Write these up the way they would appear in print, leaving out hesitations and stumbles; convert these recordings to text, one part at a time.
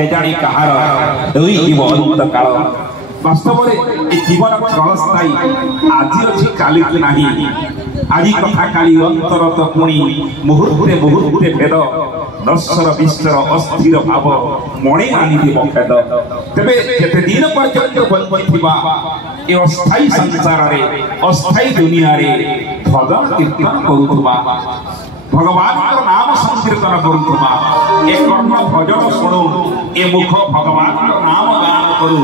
केजाणी कहार अंत काल वास्तव में जीवन क्षणस्थायी आज अच्छी काली की नहीं आज कथा काली अंतर तो पुणी मुहूर्ते मुहूर्ते भेद नश्वर विश्वर अस्थिर भाव मणि आनी खेद तेरे केते दिन पर्यंत बंधिवा ए अस्थायी संसार रे अस्थायी दुनिया रे भजन कीर्तन करुवा भगवान नाम संकीर्तन करुवा ए कर्म भजन शुणु ए मुख भगवान नाम गान करू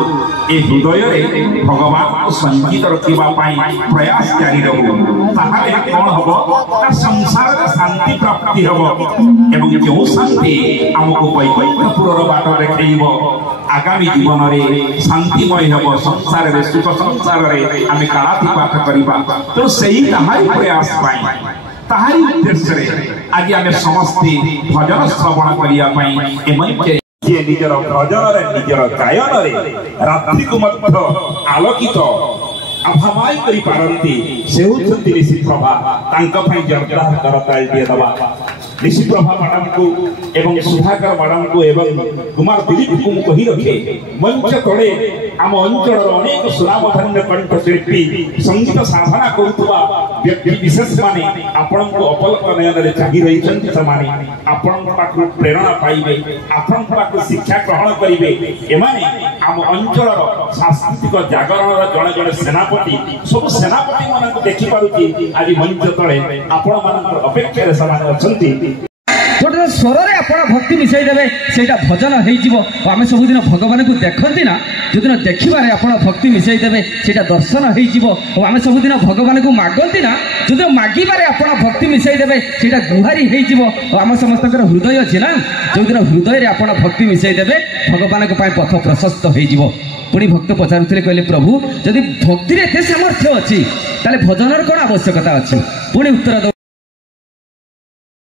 ए हृदय रे भगवान को संगीत रखिबा पाई प्रयास जारी रहू ताहाले कोन हबो ना संसार रे शांति प्राप्ति हबो एवं जो शांति हमको वैकुंठपुर रो बाट देखैबो आगामी जीवन रे शांतिमय हबो संसार रे सुख संसार रे आमे कालातिपात करिबा तो सही ताहाई प्रयास पाई ताहारी उद्देश्य रे आज आमे समस्ते भजन श्रवण करिया पाई एमन जे निजर भजन रे निजर गायन रे रात्रि को मत आलोकित अभामाय करि पारंती से होचंती ऋषि प्रभा तांका पई जरदार करताल दिए दबा ऋषि प्रभा मैडम को एवं सुधाकर मैडम को एवं कुमार दिलीप को कही रखे मंच तले आम अंचल अनेक सुनामधन्य कंठ शिल्पी संगीत साधना करुवा व्यक्ति विशेष माने आपण को अपलक नयन रे चाहि रही छंती समाने आपण पाखु प्रेरणा पाइबे आपण पाखु शिक्षा ग्रहण करिवे एमाने आम अंचल सांस्कृतिक जागरण जड़े जड़े सेनापति सब सेनापति मन को देखि पारुची आज मंच तले आपण मान अपेक्षा रे समान अछंती गोटे स्वर रे आपण भक्ति मिसाई देबे सेटा भजन हेई जीवो आमे सब दिन भगवान को देखंती ना जो दिन देखिबारे आपण भक्ति मिसाई देबे सेटा दर्शन हेई जीवो आमे सब दिन भगवान को मागंती ना जो दिन मागिबारे आपण भक्ति मिसाई देबे सेटा गुहारी हेई जीवो आम समस्तकर हृदय अछि ना जो दिन हृदय रे आपण भक्ति मिसाई देबे भगवान को पाई पथ प्रशस्त हेई जीवो पुणी भक्त पचारुथिले कहले प्रभु जदि भक्ति रे एते सामर्थ्य अछि ताले भजनर कोन आवश्यकता अछि पुणी उत्तर